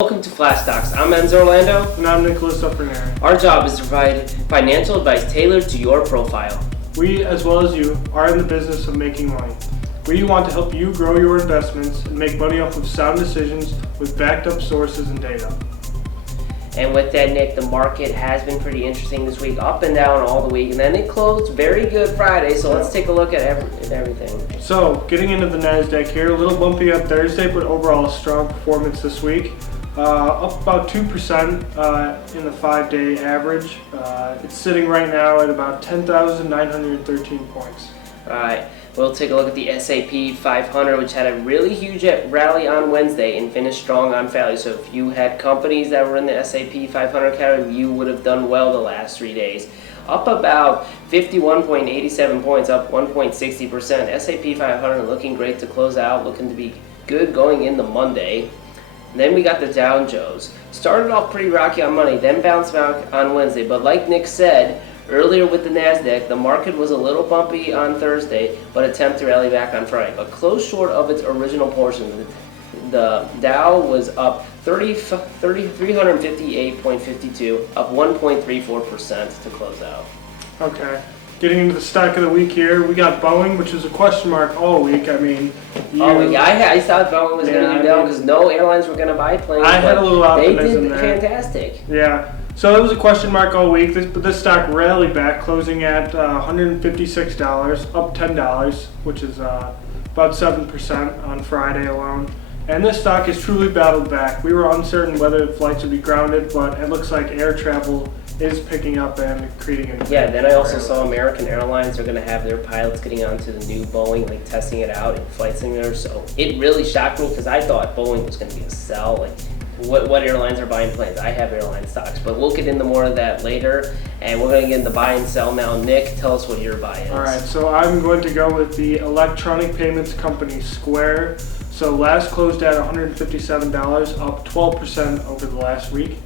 Welcome to Flashstocks. I'm Enzo Orlando. And I'm Nicholas Fernera. Our job is to provide financial advice tailored to your profile. We, as well as you, are in the business of making money. We want to help you grow your investments and make money off of sound decisions with backed up sources and data. And with that, Nick, the market has been pretty interesting this week, up and down all the week, and then it closed very good Friday, so let's take a look at everything. So, getting into the NASDAQ here, a little bumpy on Thursday, but overall a strong performance this week. Up about 2% in the 5-day average. It's sitting right now at about 10,913 points. All right, we'll take a look at the S&P 500, which had a really huge rally on Wednesday and finished strong on Friday. So if you had companies that were in the S&P 500 category, you would have done well the last 3 days. Up about 51.87 points, up 1.60%. S&P 500 looking great to close out, looking to be good going into Monday. And then we got the Dow Jones. Started off pretty rocky on Monday, then bounced back on Wednesday. But like Nick said earlier with the NASDAQ, the market was a little bumpy on Thursday, but attempted to rally back on Friday. But closed short of its original portion. The Dow was up 358.52, up 1.34% to close out. Okay. Getting into the stock of the week here, we got Boeing, which was a question mark all week. I mean, I thought Boeing was going to do down because no airlines were going to buy planes. I had a little optimism there. They did fantastic. Yeah. So it was a question mark all week, but this stock rallied back, closing at $156, up $10, which is about 7% on Friday alone. And this stock has truly battled back. We were uncertain whether the flights would be grounded, but it looks like air travel is picking up and creating a... Yeah, then I also saw American Airlines are going to have their pilots getting onto the new Boeing, like testing it out in flight simulators. So it really shocked me because I thought Boeing was going to be a sell. Like, what airlines are buying planes? I have airline stocks, but we'll get into more of that later. And we're going to get into buy and sell now. Nick, tell us what your buy is. All right, so I'm going to go with the electronic payments company Square. So last closed at $157, up 12% over the last week.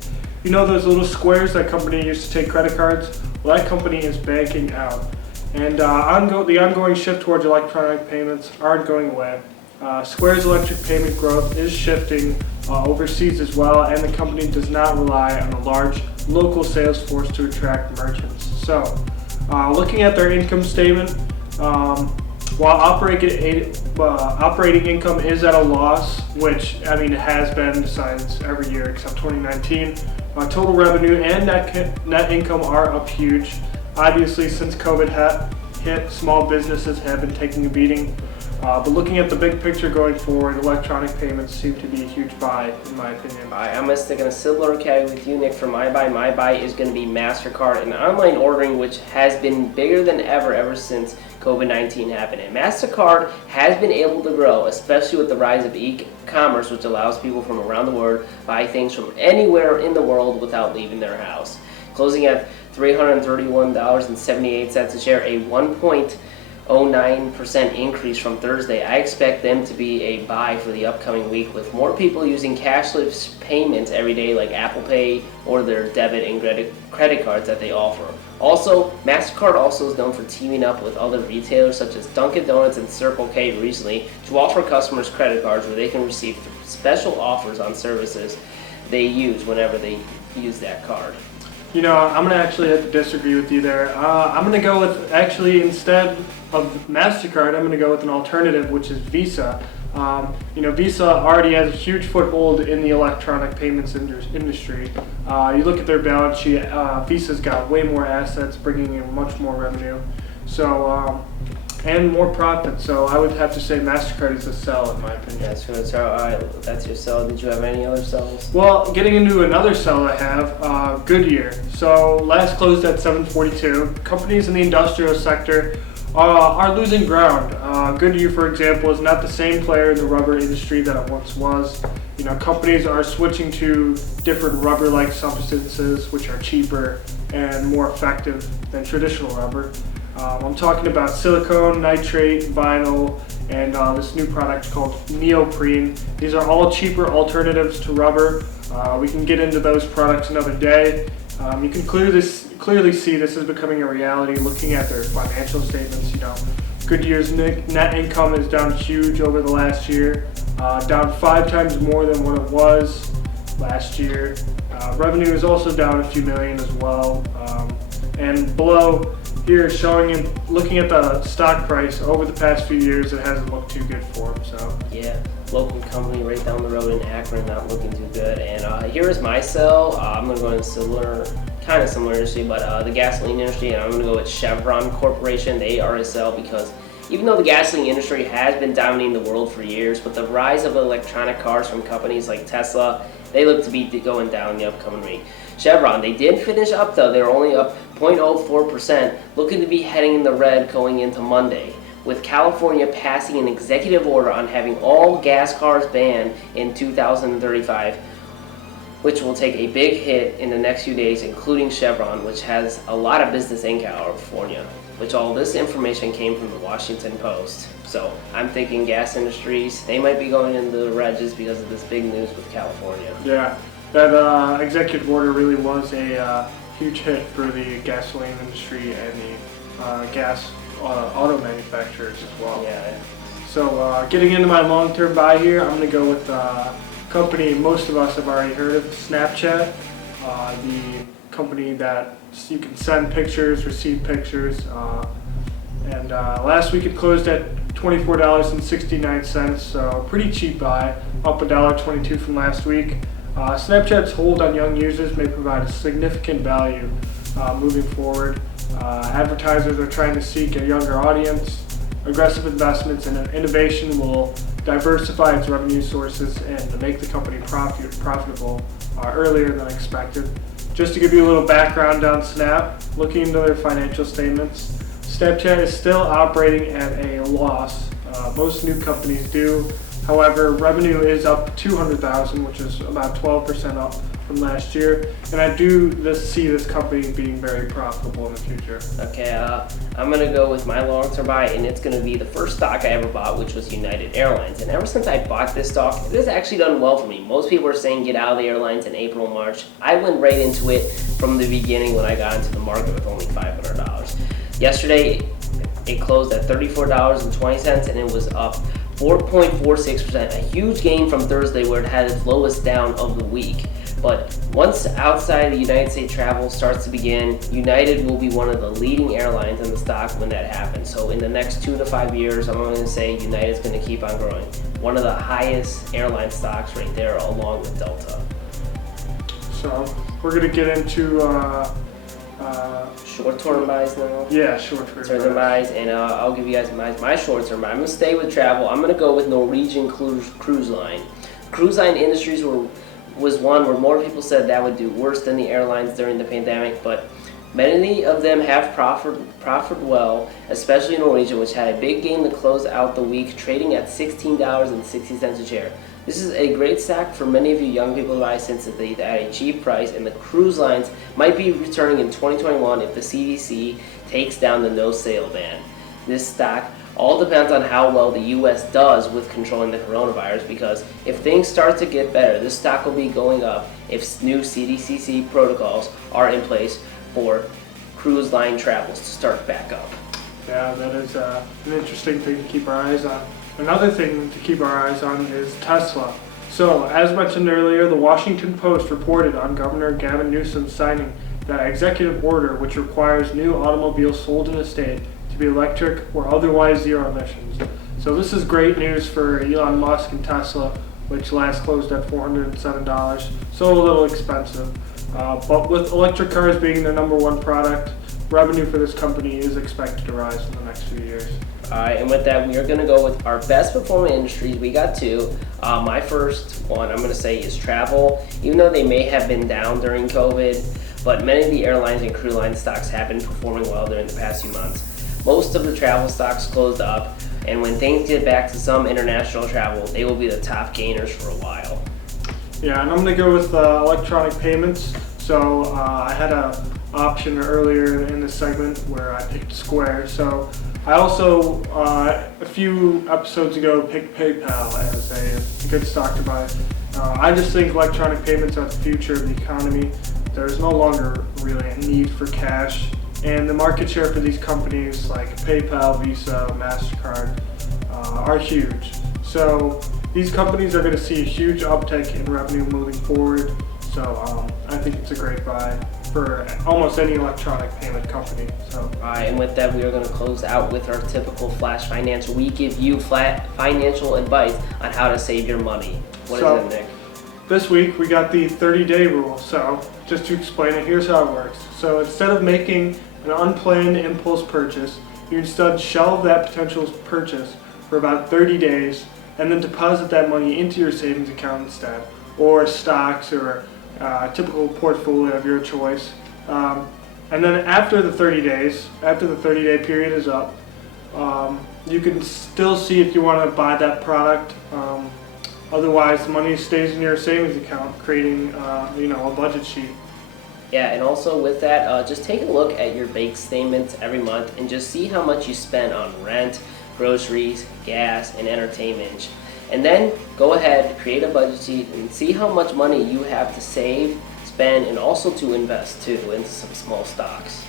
You know those little squares that company used to take credit cards? Well, that company is banking out. And the ongoing shift towards electronic payments aren't going away. Square's electric payment growth is shifting overseas as well, and the company does not rely on a large local sales force to attract merchants. So, looking at their income statement, while operating income is at a loss, which it has been since every year except 2019, total revenue and net income are up huge. Obviously, since COVID hit, small businesses have been taking a beating. But looking at the big picture going forward, electronic payments seem to be a huge buy, in my opinion. I'm going to stick in a similar category with you, Nick, for my buy. My buy is going to be MasterCard and online ordering, which has been bigger than ever since COVID-19 happened. And MasterCard has been able to grow, especially with the rise of e-commerce, which allows people from around the world buy things from anywhere in the world without leaving their house. Closing at $331.78 a share, a 1.09% increase from Thursday. I expect them to be a buy for the upcoming week with more people using cashless payments every day like Apple Pay or their debit and credit cards that they offer. Also, MasterCard also is known for teaming up with other retailers such as Dunkin' Donuts and Circle K recently to offer customers credit cards where they can receive special offers on services they use whenever they use that card. You know, I'm going to actually have to disagree with you there. I'm going to go with, instead of MasterCard, I'm going to go with an alternative, which is Visa. Visa already has a huge foothold in the electronic payments industry. You look at their balance sheet, Visa's got way more assets, bringing in much more revenue, and more profit. So I would have to say MasterCard is a sell, in my opinion. That's good. So, all right, that's your sell. Did you have any other sells? Well, getting into another sell I have, Goodyear. So last closed at $742. Companies in the industrial sector are losing ground. Goodyear, for example, is not the same player in the rubber industry that it once was. Companies are switching to different rubber-like substances, which are cheaper and more effective than traditional rubber. I'm talking about silicone, nitrate, vinyl, and this new product called neoprene. These are all cheaper alternatives to rubber. We can get into those products another day. You can clearly see this is becoming a reality looking at their financial statements. Goodyear's net income is down huge over the last year, down 5 times more than what it was. last year. Revenue is also down a few million as well. And below here showing looking at the stock price over the past few years, it hasn't looked too good for them. So yeah, local company right down the road in Akron, not looking too good. And here is my sell. I'm gonna go in kind of similar industry, but the gasoline industry, and I'm gonna go with Chevron Corporation. They are a sell because even though the gasoline industry has been dominating the world for years, with the rise of electronic cars from companies like Tesla, they look to be going down in the upcoming week. Chevron, they did finish up though. They were only up 0.04%, looking to be heading in the red going into Monday, with California passing an executive order on having all gas cars banned in 2035, which will take a big hit in the next few days, including Chevron, which has a lot of business in California, which all this information came from the Washington Post. So I'm thinking gas industries, they might be going into the red just because of this big news with California. yeah, that executive order really was a huge hit for the gasoline industry and the gas auto manufacturers as well. Yeah. So getting into my long-term buy here, I'm going to go with a company most of us have already heard of, Snapchat, the company that you can send pictures, receive pictures, and last week it closed at $24.69, so pretty cheap buy, up $1.22 from last week. Snapchat's hold on young users may provide a significant value moving forward. Advertisers are trying to seek a younger audience. Aggressive investments and innovation will diversify its revenue sources and make the company profitable earlier than expected. Just to give you a little background on Snap, looking into their financial statements, Snapchat is still operating at a loss. Most new companies do. However, revenue is up $200,000, which is about 12% up from last year, and I do see this company being very profitable in the future. Okay, I'm going to go with my long-term buy, and it's going to be the first stock I ever bought, which was United Airlines. And ever since I bought this stock, it has actually done well for me. Most people are saying get out of the airlines in April, March. I went right into it from the beginning when I got into the market with only $500. Yesterday, it closed at $34.20, and it was up 4.46%, a huge gain from Thursday where it had its lowest down of the week. But once outside the United States travel starts to begin, United will be one of the leading airlines in the stock when that happens. So in the next 2 to 5 years, I'm going to say United is going to keep on growing. One of the highest airline stocks right there, along with Delta. So we're going to get into short-term buys now. Yeah, short-term buys, and I'll give you guys my short-term buy. I'm going to stay with travel. I'm going to go with Norwegian Cruise Line. Cruise line industries was one where more people said that would do worse than the airlines during the pandemic, but many of them have profited well, especially Norwegian, which had a big gain to close out the week, trading at $16.60 a share. This is a great stock for many of you young people to buy since it's at a cheap price, and the cruise lines might be returning in 2021 if the CDC takes down the no-sail ban. This stock all depends on how well the U.S. does with controlling the coronavirus, because if things start to get better, this stock will be going up if new CDC protocols are in place for cruise line travels to start back up. Yeah, that is an interesting thing to keep our eyes on. Another thing to keep our eyes on is Tesla. So, as mentioned earlier, the Washington Post reported on Governor Gavin Newsom signing that executive order which requires new automobiles sold in the state to be electric or otherwise zero emissions. So this is great news for Elon Musk and Tesla, which last closed at $407, so a little expensive. But with electric cars being their number one product, revenue for this company is expected to rise in the next few years. Alright, and with that, we are going to go with our best performing industries. We got two. My first one, I'm going to say, is travel. Even though they may have been down during COVID, but many of the airlines and cruise line stocks have been performing well during the past few months. Most of the travel stocks closed up, and when things get back to some international travel, they will be the top gainers for a while. Yeah, and I'm going to go with electronic payments. So I had an option earlier in this segment where I picked Square. So I also, a few episodes ago, picked PayPal as a good stock to buy. I just think electronic payments are the future of the economy. There's no longer really a need for cash. And the market share for these companies like PayPal, Visa, MasterCard are huge. So these companies are going to see a huge uptick in revenue moving forward. So I think it's a great buy for almost any electronic payment company. So. Alright, and with that, we are going to close out with our typical Flash Financial. We give you flat financial advice on how to save your money. What is it, Nick? This week we got the 30-day rule. So just to explain it, here's how it works. So instead of making an unplanned impulse purchase, you instead shelve that potential purchase for about 30 days and then deposit that money into your savings account instead, or stocks, or a typical portfolio of your choice. And then after the 30 days, after the 30-day period is up, you can still see if you want to buy that product. Otherwise, the money stays in your savings account, creating a budget sheet. Yeah, and also with that, just take a look at your bank statements every month and just see how much you spend on rent, groceries, gas, and entertainment. And then go ahead, create a budget sheet, and see how much money you have to save, spend, and also to invest too into some small stocks.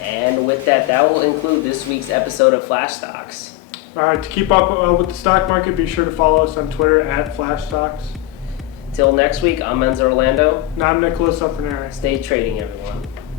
And with that, that will include this week's episode of Flashstocks. All right, to keep up with the stock market, be sure to follow us on Twitter at Flashstocks. Till next week, I'm Enzo Orlando. And I'm Nicholas Upernary. Stay trading, everyone.